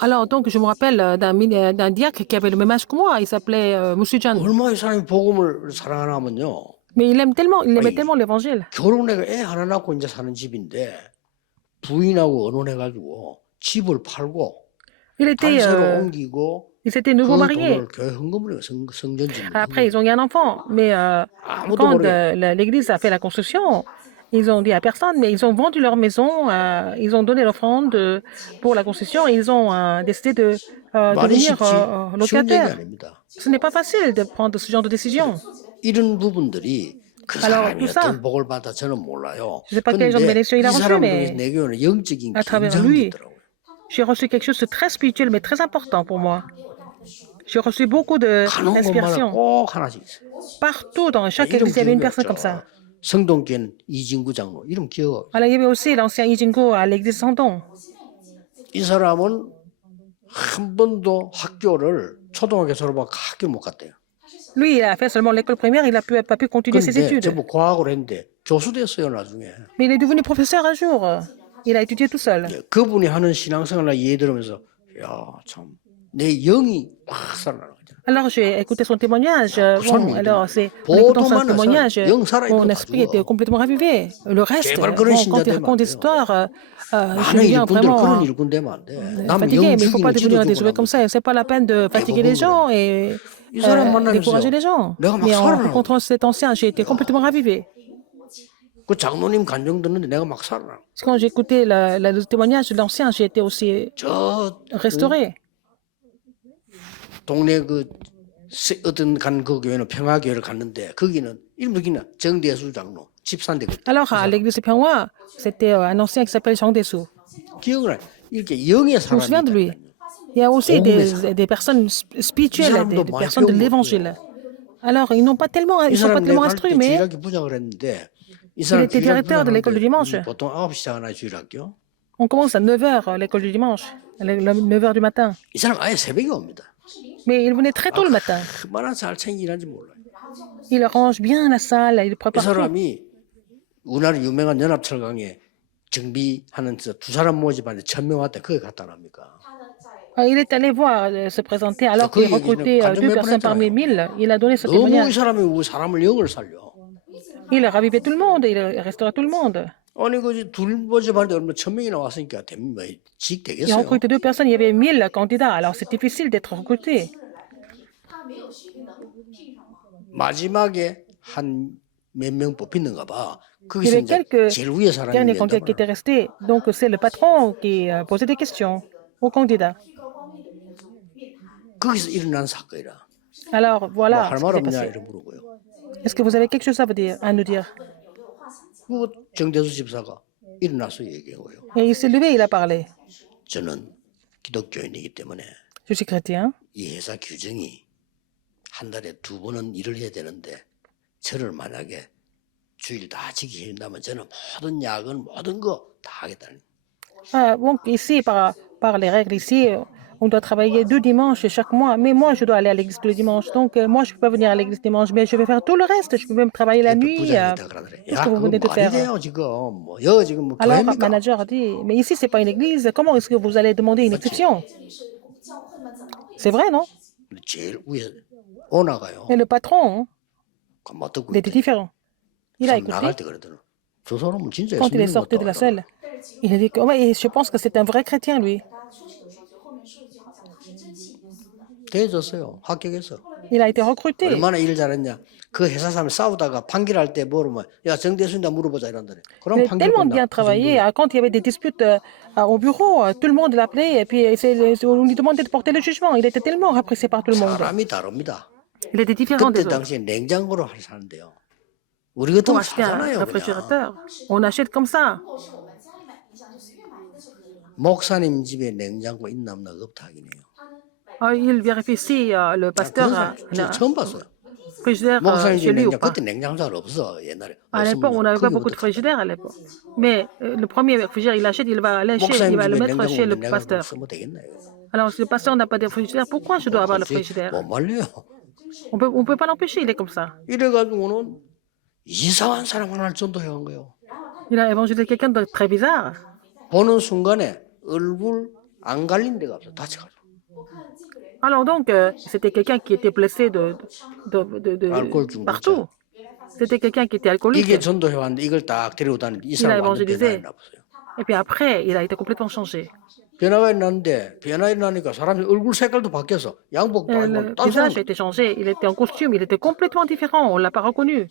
Alors, donc, je me rappelle d'un diacre qui avait le même âge que moi. Il s'appelait Monsieur John. 얼마나 이 사람이 복음을 사랑하냐면요. Mais il aimait 아니, tellement l'évangile. 결혼해가 애 하나 낳고 이제 사는 집인데 부인하고 언혼해가지고 집을 팔고 Il 단체로 옮기고 ils étaient 그 nouveau mariés. 돈을 교회 헌금으로 해요. 성전 짓는 Après, ils ont eu un enfant. Mais 아무도 quand 모르게 l'église a fait la construction, ils ont dit à personne, mais ils ont vendu leur maison, ils ont donné l'offrande pour la construction et ils ont décidé de 말이 devenir 쉽지 쉬운 얘기 locataires. 아닙니다. Ce n'est pas facile de prendre ce genre de décision. 이런 부분들이 그 Alors, 사람이 tout ça, 어떤 복을 받아 저는 몰라요. je sais pas quel genre de 근데 bénédiction il a 이 reçu, 사람 mais 중에 내 교회는 영적인 à travers 긴장이 lui, 있더라고요. j'ai reçu quelque chose de très spirituel, mais très important pour moi. J'ai reçu beaucoup 가는 곳마다 d'inspiration. 꼭 하나씩 있어요. Partout dans chaque 이름 église, il y avait une 기억이 personne comme 없죠. ça. 성동교회는 이진구 장로 이름 기억. Alors, il y avait aussi l'ancien Ijingo à l'église Santon. 이 사람은 한 번도 학교를 초등학교 졸업하고 학교 못 갔대요. Lui, il a fait seulement l'école primaire, il n'a pas pu continuer ses 근데 études. 전부 과학을 했는데 교수 됐어요 나중에. Mais il est devenu professeur un jour. Il a étudié tout seul. 그분이 하는 신앙생활을 예의 들으면서 야참 내 영이 확 살아나는 거죠. Alors, j'ai écouté son témoignage. Bon, alors, en Bon, écoutant son Thomas, témoignage, Young Sarah, mon il esprit doit était complètement ravivé. Le reste, 제발 bon, 그런 quand 신자 il 되면 raconte 안 des 돼요. histoires, je 많은 deviens 일꾼들 vraiment 그런 일꾼 되면 안 돼. 남 fatigué, 영 mais il ne faut 죽이는 pas devenir des 지도주고 jouets comme ça. Ce n'est pas la peine de fatiguer les gens et 이 사람 décourager les 만나면서요. gens. 내가 막 Mais en 살아나고 rencontrant cet ancien, j'ai été complètement ravivé. 그 장로님 간증 듣는데 내가 막 살아나. Quand j'ai écouté le témoignage de l'ancien, j'ai été aussi 저 restauré. 동네 어떤 그 교회는 평화교회를 갔는데 거기는 이름도 기나 정대수 장로 집사인데 Alors, à l'église de Pyongyang, c'était un ancien qui s'appelle Jean Dessou. 기억을 해. 이렇게 영의 Je me souviens 사람이 de lui. 있다니까요. Il y a aussi des personnes spirituelles, des personnes de l'évangile. Alors, ils 이 sont pas 사람 tellement 내가 갈 때 instruits, mais 주일학교 부장을 했는데 이 il 사람 était directeur de l'école du dimanche. 보통 9시 시작하나요 주일학교? On commence à 9 h l'école du dimanche, 9 h du matin. 이 사람 아예 새벽에 옵니다. Mais il venait très tôt le matin. 얼마나 잘 챙기는지 몰라요. Il range bien la salle, il 이 prépare tout. 사람이 우리나라 유명한 연합철강에 정비하는 두 사람 모집하는데 1,000명 왔대. 거기 갔다 납니까? Il est allé voir se présenter alors qu'il recrutait 2 personnes parmi 1000. Il a donné ce 너무 이 témoignage. 사람이 사람을 영을 살려. Il a ravivé tout le monde, il a restauré tout le monde. 아니 둘 모집하는데 얼마 1,000명이나 왔으니까 직 Il a 되겠어요. recruté 2 personnes, il y avait 1000 candidats, alors c'est difficile d'être recruté. 마지막에 한 몇 명 뽑히는가 봐. Il y 거기서 avait 이제 quelques 제일 위에 사람이 derniers 된다 candidats qui 말이야. étaient restés. Donc c'est le patron qui posait des questions aux candidats. 거기서 일어난 사건이라. Alors 뭐 voilà 할 ce 말 qui s'est 없냐 passé. 이런 물어보고요. Est-ce que vous avez quelque chose à nous dire? 그 정대수 집사가 일어나서 얘기해요. Et il s'est levé, il a parlé. 저는 기독교인이기 때문에 Je suis chrétien. 이 회사 규정이 한 달에 2번은 일을 해야 되는데 저를 만약에 주일 다 지키게 한다면 저는 모든 야근 모든 거 다 하겠다는. Donc ici, par les règles ici, on doit travailler 2 dimanches chaque mois. Mais moi, je dois aller à l'église tous les dimanches. Donc moi, je ne peux pas venir à l'église dimanche, mais je vais faire tout le reste. Je peux même travailler la nuit. 부장이다 그러더래. Tout ce 야 que vous 그거 venez de 말이 faire. 돼요 지금 뭐 여기 지금 뭐 Alors, le 교회입니까? manager a dit, mais ici, ce n'est pas une église. Comment est-ce que vous allez demander une exception? C'est vrai, non? 제일 위에 오나가요. Et le patron, 그만 듣고 il était 있대. différent. Il a 참 écouté. 나갈 때 그러더라. 저 사람은 진짜 Quand il est 예수 sorti de la salle, il a dit que ouais, je pense que c'est un vrai chrétien, lui. 돼졌어요. 합격했어. Il a été recruté. 얼마나 일 잘했냐. 그 회사 사람 싸우다가 판결할 때 물으면 야 정대수인다 물어보자 이런다네. Il 그럼 a 판결 tellement 끝나. bien travaillé. Quand il y avait des disputes au bureau, tout le monde l'appelait et puis on lui demandait de porter le jugement. Il était tellement apprécié par tout le monde. 사람이 다릅니다. Il était différent 그때 des autres. 당시에 냉장고로 사는데요. 우리 같은 Pour 거 acheter un 사잖아요. 그냥. réfrigérateur, on achète comme ça. 목사님 집에 냉장고 있나 없나 없다 하긴 해요. il vérifie si le 아, pasteur 그런 a 사람 처음 봤어요. un frigidaire 목사님 chez 집 lui ou 냉장 pas. 그때 냉장고가 없어 옛날에 À l'époque, on 없으면 n'avait pas beaucoup de 거기부터 갖다 frigidaires à l'époque. Mais le premier frigidaire, il achète, il va lécher, il 목사님 va le 집에 mettre 냉장고 chez le 없는데 내가 그걸 pasteur. 쓰면 되겠나요? Alors, si le pasteur n'a pas de frigidaire, pourquoi je dois avoir le frigidaire? 못 말려요. On peut pas l'empêcher, il est comme ça. 이래가지고는 이상한 사람 하나를 전도해간 거예요. Il a évangélisé quelqu'un de très bizarre. 보는 순간에 얼굴 안 갈린 데가 없어 다쳐가지고 Alors donc, c'était quelqu'un qui était blessé 알코올 중독자. partout. C'était quelqu'un qui était alcoolique. 이게 전도해왔는데 이걸 딱 데리고 다니는데 이 사람 완전 évangélisé. 변화가 났어요. Et puis après, il a été complètement changé. 변화가 났는데 변화가 나니까 사람이 얼굴 색깔도 바뀌어서 양복도 Le 아니고 딴 visage a 사람 été changé. Il était en costume, il était complètement différent. On ne l'a pas reconnu.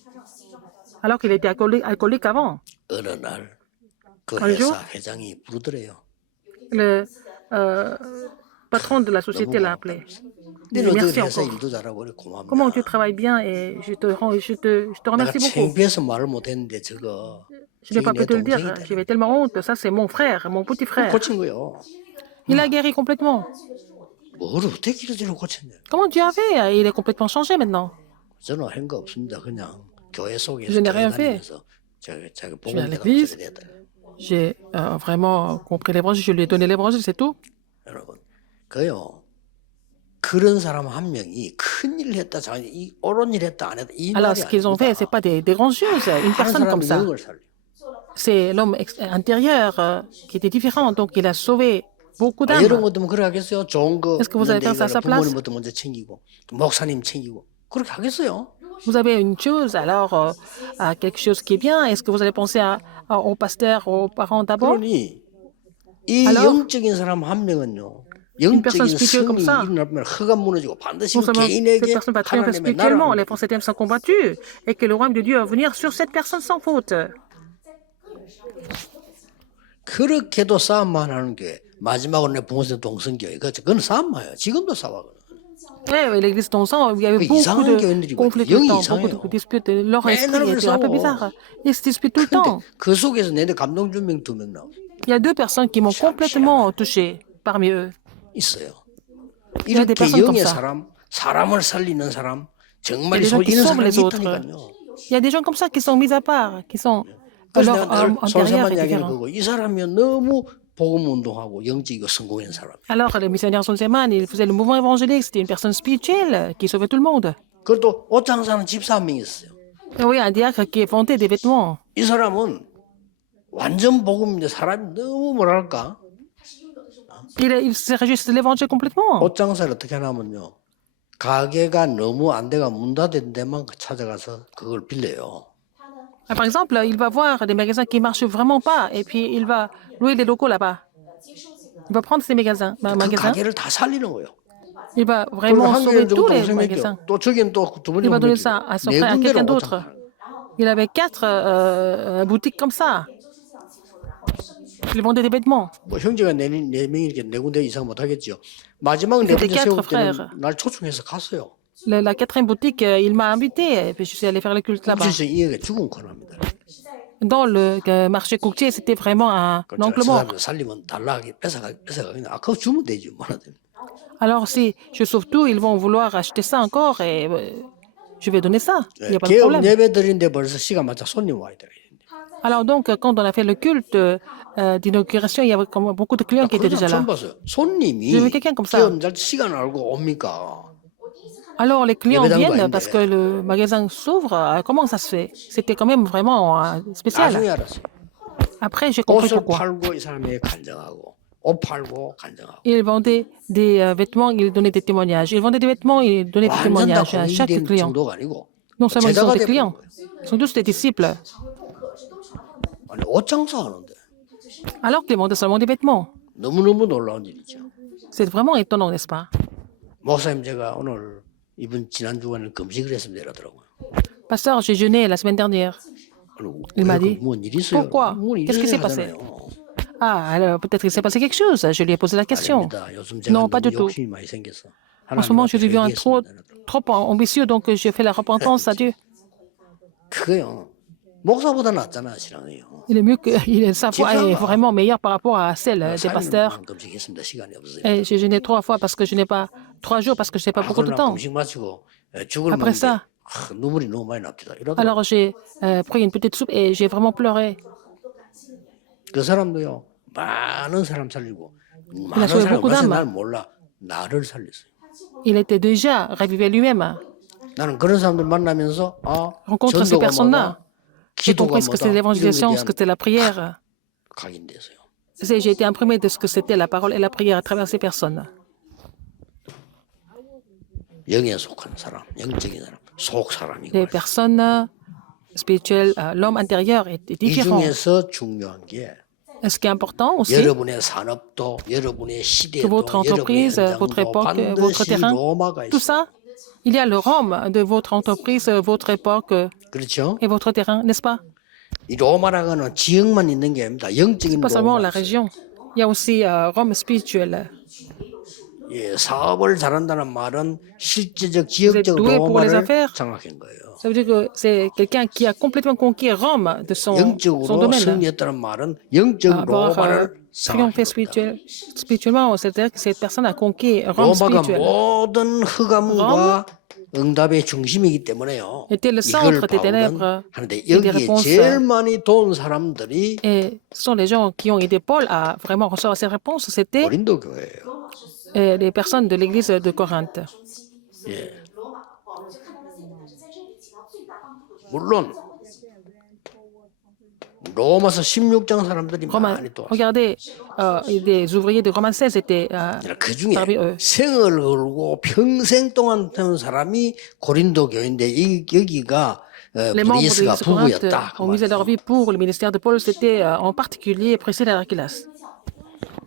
Alors qu'il était alcoolique avant. 어느 날 그 Un jour? 회사 회장이 부르더래요. Le patron de la société l'a appelé. Il 너는 dit, 어떻게 merci 회사 encore. 일도 잘하고 그래 고맙다. Comment tu travailles bien et je te 내가 remercie beaucoup. 창피해서 말을 못했는데 저거 Je n'ai 저기 pas 내 pu te le dire. 동생이다. J'avais tellement honte. Ça, c'est mon frère, mon petit frère. 고친 거요. Il a guéri complètement. 뭘 어떻게 이러지로 고쳤냐. Comment Dieu a fait? Il est complètement changé maintenant. 저는 한 거 없습니다. 그냥 교회 속에서 Je n'ai 교회 rien fait. 다니면서 자기 Je 복음 vais à 내가 l'église. 전해야 돼. J'ai vraiment compris l'évangile. Je lui ai donné l'évangile, c'est tout. 여러분, 그요. 그런 사람 한 명이 큰 일을 했다, 이 옳은 일 했다, 안 했다 이 Alors, 말이 ce qu'ils ont fait, ce n'est 아닙니다. pas des grandes choses. Une 다른 personne comme 사람의 ça, 영을 살려. c'est l'homme intérieur qui était différent. Donc, il a sauvé beaucoup 여러분 d'âmes. 같으면 그래 하겠어요? 좋은 거 Est-ce que vous allez 있는데 faire ça à sa 이거를 place? 부모님부터 먼저 챙기고 또 목사님 챙기고 그렇게 하겠어요? Vous avez une chose, alors à quelque chose qui est bien. Est-ce que vous allez penser au pasteur, aux parents d'abord? 그러니 이 Alors, 영적인 사람 한 명은요. personne 영적인 spirituelle comme 성이 ça. 일어나면 흙가 무너지고 반드시 Non seulement cette 개인에게 personne va triompher 하나님의 spirituellement, 나라를 les forces éternelles sont combattues, et que le royaume de Dieu va venir sur cette personne sans faute. 그렇게도 싸움만 하는 게 마지막으로 내 부모님 동성교회 그건 싸움이에요. 지금도 싸워. Oui, l'église Tonsan, il y avait 그 beaucoup 이상한 de 교인들이 conflits tout 영이 le temps, beaucoup 이상해요. de disputes. Leur 맨날 esprit était un peu 싸워. bizarre. Ils se disputent tout le 근데 temps. 그 속에서 내내 감동 준명 2명 나와 Il y a deux personnes qui m'ont complètement touché parmi eux. 있어요. y a des 이렇게 personnes comme 영의 ça. 사람, 사람을 살리는 사람, Il y a 정말 des gens qui 이런 sauvent 사람이 les autres. 있다니까요. Il y a des gens comme ça qui sont mis à part, qui sont 그래서 leur 내가 늘 intérieur 손세만 est 이야기하는 différent. 거고 이 사람이 너무 복음 운동하고 영적이고 성공한 사람. Alors, le missionnaire Sonseman, il faisait le mouvement évangélique, c'était une personne spirituelle qui sauvait tout le monde. 그것도 옷장 사는 집사 한 명 있어요. Et oui, un diacre qui vendait des vêtements. 이 사람은 완전 복음인데 사람이 너무 뭐랄까 Il s'est réjoui de l'évangile complètement. 옷 장사를 어떻게 하냐면요. 가게가 너무 안 돼가 문 닫은 데만 찾아가서 그걸 빌려요. Par exemple, il va voir des magasins qui ne marchent vraiment pas et puis il va louer des locaux là-bas. Il va prendre ces magasins. 그 가게를 다 살리는 거예요. Il va 그리고 vraiment 한 sauver 개는 tous les 동생에게 magasins. 또 저기는 또 두 번째 Il va donner ça à son 네 frère, à quelqu'un 군데로 d'autre. 옷장 Il avait 4 boutiques comme ça. Il vendait des vêtements. 뭐 형제가 네 명이 이렇게 네 군데 이상 못 하겠죠. 마지막 네 C'était 번째 4 세울 때는 frères. 날 초청해서 갔어요. La 4e boutique, il m'a invité et puis je suis allé faire le culte là-bas. 그래서 이게 죽은 코너입니다. Dans le marché courtier, c'était vraiment un angle 저 mort. 사람을 살리면 달라하게 뺏어가겠네. 그거 주면 되지 뭐 하나 되면. Alors si je sauve tout, ils vont vouloir acheter ça encore et je vais donner ça. Il n'y a pas de 개업 problème. 예배 드린데 벌써 시간 맞춰 손님 와야 돼. Alors donc, quand on a fait le culte d'inauguration, il y avait comme beaucoup de clients qui étaient 그런 déjà 사람 처음 là. 봤어요. 손님이 J'ai vu quelqu'un comme ça. 개업 날 시간 알고 옵니까? Alors les clients 예배당도 viennent 아닌데. parce que le magasin s'ouvre. Comment ça se fait? C'était quand même vraiment 나중에 spécial. 알았어요. Après, j'ai compris 옷을 pourquoi. 팔고 이 사람에게 간증하고 옷 팔고 간증하고 Il vendait des vêtements, il donnait des témoignages. Il vendait des vêtements, il donnait des 완전 다 témoignages à chaque 공인된 client. 정도가 아니고 Non seulement ils sont 제자가 des 돼버린 clients, 거예요. ils sont tous des disciples. 아니 옷 장사하는데 Alors qu'ils vendaient seulement des vêtements. 너무너무 놀라운 일이죠. C'est vraiment étonnant, n'est-ce pas? 목사님 제가 오늘 이번 지난 주간에 금식을 했습니다 이러더라고요. Pasteur, j'ai jeûné la semaine dernière. Il m'a dit, 뭔 일이 있어요? pourquoi? 뭔 일이 Qu'est-ce qui s'est 있어야 passé? 하잖아요. Ah, alors peut-être il s'est passé quelque chose. Je lui ai posé la question. 아닙니다. 요즘 제가 Non, pas 너무 du tout. 욕심이 많이 생겨서 En ce moment, je deviens 회개했습니다. trop ambitieux, donc je fais la repentance à Dieu. 그거요. 목사보다 낫잖아, 신앙이요. Il est mieux que sa foi est vraiment meilleure par rapport à celle des pasteurs. 금식했습니다. 시간이 없어요. Et j'ai jeûné 3 fois parce que je n'ai pas 3 jours parce que je n'ai pas beaucoup de 그러나 temps. 금식 마치고 죽을 Après 먹는데 ça, 눈물이 너무 많이 납니다. 이러더라고요. alors j'ai pris une petite soupe et j'ai vraiment pleuré. 그 사람도요. 많은 사람 살리고 a 많은 sauvé 사람 beaucoup 와서 d'âmes. 날 몰라. 나를 살렸어요. Il était déjà ravivé lui-même. 나는 그런 사람들 만나면서 Rencontre ces 전도가 personnes-là. 뭐다, J'ai 기도가 compris ce que 뭐다 c'était 이런 l'évangélisation, 거에 ce que 대한 c'était la prière. 각인됐어요. J'ai été imprimé de ce que c'était la parole et la prière à travers ces personnes. 영에 속한 사람, 영적인 사람, 속 사람이고. Les personnes spirituelles, l'homme intérieur est 이 différent. 중에서 중요한 게 Ce qui est important aussi, 여러분의 산업도, 여러분의 que 시대도, votre 여러분의 entreprise, votre 현장도 époque, votre 반드시 terrain, 로마가 tout 있어요. ça, il y a le Rome de votre entreprise, votre époque 그렇죠? et votre terrain, n'est-ce pas? 이 로마라고 하는 지역만 있는 게 아닙니다. 영적인 Pas seulement 로마. la région. Il y a aussi Rome spirituelle. 예, 사업을 잘한다는 말은 실제적 Vous êtes 지역적 doué pour les 로마를 affaires. 장악한 거예요. Ça veut dire que c'est quelqu'un qui a complètement conquis Rome de son 영적으로 domaine. 승리했다는 말은 영적 Avoir 로마를 triomphé 장악한 겁니다. spirituellement, c'est-à-dire que cette personne a conquis Rome 로마가 spirituelle. 모든 흑암과 응답의 중심이기 때문에요. était le 이걸 centre des 바울은 ténèbres 하는데 et des 여기에 réponses. 제일 많이 도운 사람들이 Et ce sont les gens qui ont aidé Paul à vraiment recevoir cette réponse. C'était 고린도 교회예요. les personnes de l'église de Corinthe. 예. 물론 로마서 16장 사람들이 많이 도왔어요. Regardez, des ouvriers de Romains 16 étaient 그 중에 parmi eux. 생을 걸고 평생 동안 태운 사람이 고린도 교회인데 여기가 Les membres de 브리스가 l'église de Corinthe 부부였다. 그 ont misé leur 말이에요. vie pour le ministère de Paul. C'était en particulier Priscilla et Aquilas.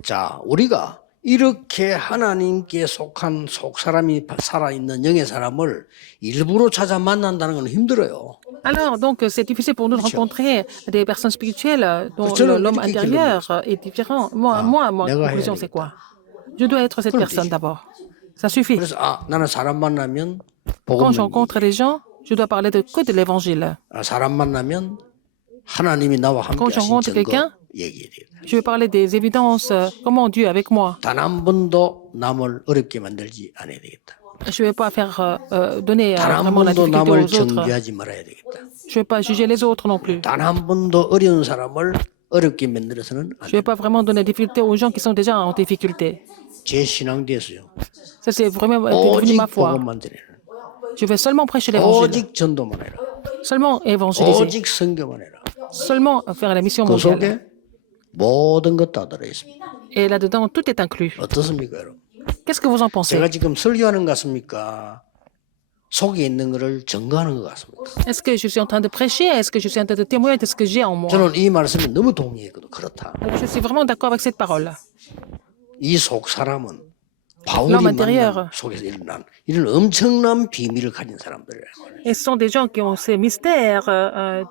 자, 우리가 이렇게 하나님께 속한 속 사람이 살아있는 영의 사람을 일부러 찾아 만난다는 건 힘들어요. Alors, donc, c'est difficile pour nous de rencontrer des personnes spirituelles dont 저는 l'homme 이렇게 intérieur est différent. Moi, ma 내가 conclusion, 해야 c'est quoi? Je dois être cette personne d'abord. Ça suffit. 그래서 나는 사람 만나면 Quand 복음 je rencontre des gens, je dois parler que de l'évangile. 사람 만나면 하나님이 나와 함께 Quand je 하신 rencontre 증거 quelqu'un, 얘기해야 돼요. je vais parler des évidences, comment Dieu est avec moi. 단 한 번도 남을 어렵게 만들지 않아야 되겠다. Je ne vais pas faire donner 단 한 vraiment la 번도 difficulté 남을 aux autres. 정죄하지 말아야 되겠다. Je ne vais pas juger les autres non plus. 단 한 번도 어려운 사람을 어렵게 만들어서는 안 Je ne 돼. vais pas vraiment donner la difficulté aux gens qui sont déjà en difficulté. 제 신앙 됐어요. Ça, c'est vraiment devenu 오직 ma foi. 복음만 전해라. Je vais seulement prêcher l'évangile, 오직 전도만 해라. seulement évangéliser, 오직 선교만 해라. seulement faire la mission 그 mondiale. 속에 모든 것 다 들어 있습니다. Et là-dedans, tout est inclus. 어떻습니까, 여러분? Qu'est-ce que vous en pensez? 제가 지금 설교하는 것 같습니까? 속에 있는 것을 증거하는 것 같습니까? Est-ce que je suis en train de prêcher? Est-ce que je suis en train de témoigner de ce que j'ai en moi? 저는 이 말씀에 너무 동의했거든. 그렇다. Je suis vraiment d'accord avec cette parole. 이 속 사람은 바울이 L'homme intérieur. 만난 속에서 일어난 이런 엄청난 비밀을 가진 사람들이에요. Et ce sont des gens qui ont ces mystères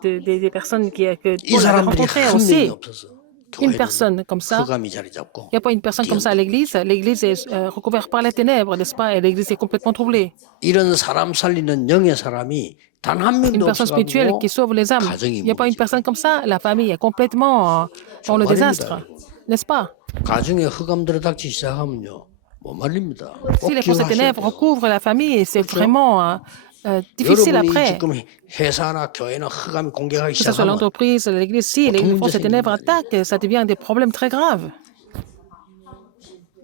des personnes que 이 Paul a 사람들이 rencontrées 한 명이 aussi. 없어서 Une 교회는 personne comme ça, 흑암이 자리 잡고 il n'y a pas une personne comme ça à l'église. L'église est recouverte par les ténèbres, n'est-ce pas? Et l'église est complètement troublée. 이런 사람 살리는 영의 사람이 단 한 Une 명도 personne spirituelle 없어가지고 qui sauve les âmes. Il n'y a pas une personne comme ça. La famille est complètement dans le désastre, n'est-ce pas? 가정에 흑암 들어닥치 시작하면요 못 말립니다. 꼭 Si les fausses 기억하셔야 ténèbres 돼요. recouvrent la famille, c'est vraiment difficile 여러분이 après. 지금 회사나 교회나 흑암이 공격하기 Que ce soit 시작하면 l'entreprise, l'église, si les fausses ténèbres attaquent, ça devient des problèmes très graves.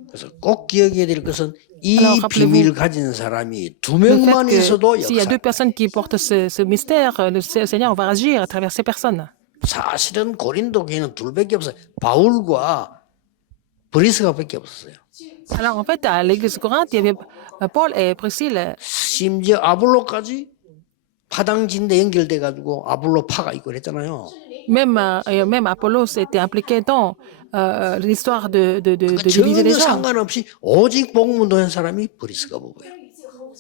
그래서 꼭 기억해야 될 것은 이 Alors, rappelez-vous, 비밀을 가진 사람이 두 Le 명만 fait 있어도 que s'il y a deux 역사. personnes qui portent ce mystère, le Seigneur va agir à travers ces personnes. 사실은 고린도 교회는 둘밖에 없어요. 바울과 브리스가밖에 없었어요. Alors en fait, à l'église de Corinthe, il y avait Paul et Priscille. 심지어 아볼로까지 파당진대 연결돼 가지고 아볼로 파가 있고 그랬잖아요. Même Apollos était impliqué dans l'histoire de diviser les 전혀 gens. 상관없이 오직 복음운동한 사람이 브리스가 부부예요.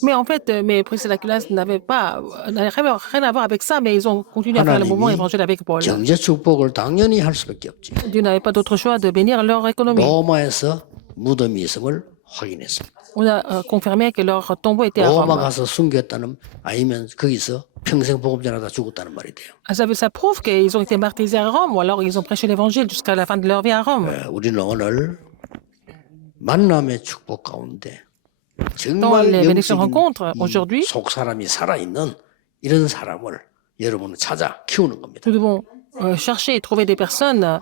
Mais en fait, Priscille et Aquilas n'avaient rien à voir avec ça, mais ils ont continué à faire le mouvement évangélique avec Paul. 경제 축복을 당연히 할 수밖에 없지. Dieu n'avait pas d'autre choix de bénir leur économie. 로마에서 무덤이 있음을 확인했습니다. On a confirmé que leur tombeau était à 로마 Rome. 가서 숨겼다는 아니면 거기서 평생 복음 전하다 죽었다는 말이 돼요. Ça prouve qu'ils ont été martyrisés à Rome ou alors ils ont prêché l'évangile jusqu'à la fin de leur vie à Rome. 우리는 오늘 만남의 축복 가운데 Dans 정말 les bénédictions 영적인 rencontres, 이 aujourd'hui, 속 사람이 살아있는 이런 사람을 여러분은 찾아 키우는 겁니다. nous devons chercher et trouver des personnes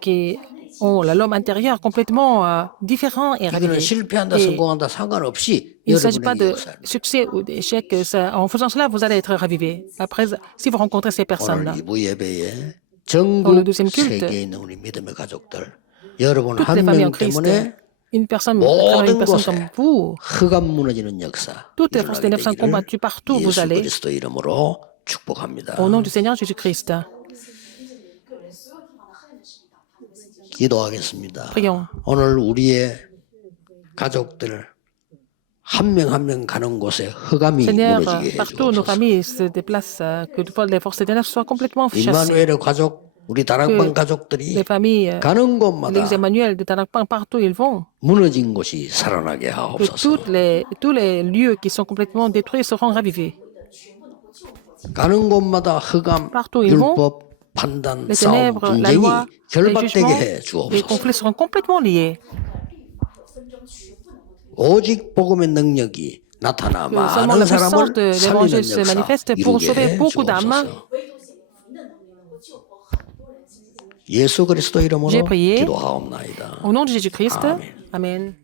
qui ont l'homme intérieur complètement différent et 이거는 ravivé. 실패한다 Et 성공한다 상관없이 il ne s'agit pas 여러분에게 de 역사입니다. succès ou d'échec. En faisant cela, vous allez être ravivé. Après, si vous rencontrez ces 오늘 personnes-là, 2부 예배에 Dans le 전국 deuxième culte, 세계에 있는 우리 믿음의 가족들 여러분 toutes les 한 familles en 명 Christ, 때문에 une personne, à travers 모든 une personne 곳에 comme vous, 흑암 무너지는 역사 toutes les forces des 일어나게 neuf sont 되기를 combattues partout où vous 예수 allez. 그리스도 이름으로 축복합니다. Au nom du Seigneur Jésus-Christ, 기도하겠습니다. prions. 오늘 우리의 가족들 한 명 한 명 가는 곳에 흑암이 Seigneur, 무너지게 partout où nos 해주옵소서. familles se déplacent, que les forces des neuf soient complètement chassées. 임마누엘의 가족, 우리 다락방 가족들이 Les familles, 가는 곳마다 l'église Emmanuel de Tarakpang, partout où ils vont, 무너진 곳이 살아나게 que 하옵소서. tous les lieux qui sont complètement détruits seront ravivés. 가는 곳마다 흑암, Partout où ils vont, 율법, 판단, les 싸움, ténèbres, la loi, 분쟁이 les 결박되게 jugements, 해 les 주옵소서. conflits seront complètement liés. 오직 복음의 능력이 나타나 Que seulement 많은 la puissance 사람을 de l'évangile se 살리는 역사 manifeste pour 이루게 sauver 해 beaucoup d'âmes. 주옵소서. 예수 그리스도 이름으로 J'ai prié 기도하옵나이다. au nom de Jésus-Christ. Amen. Amen.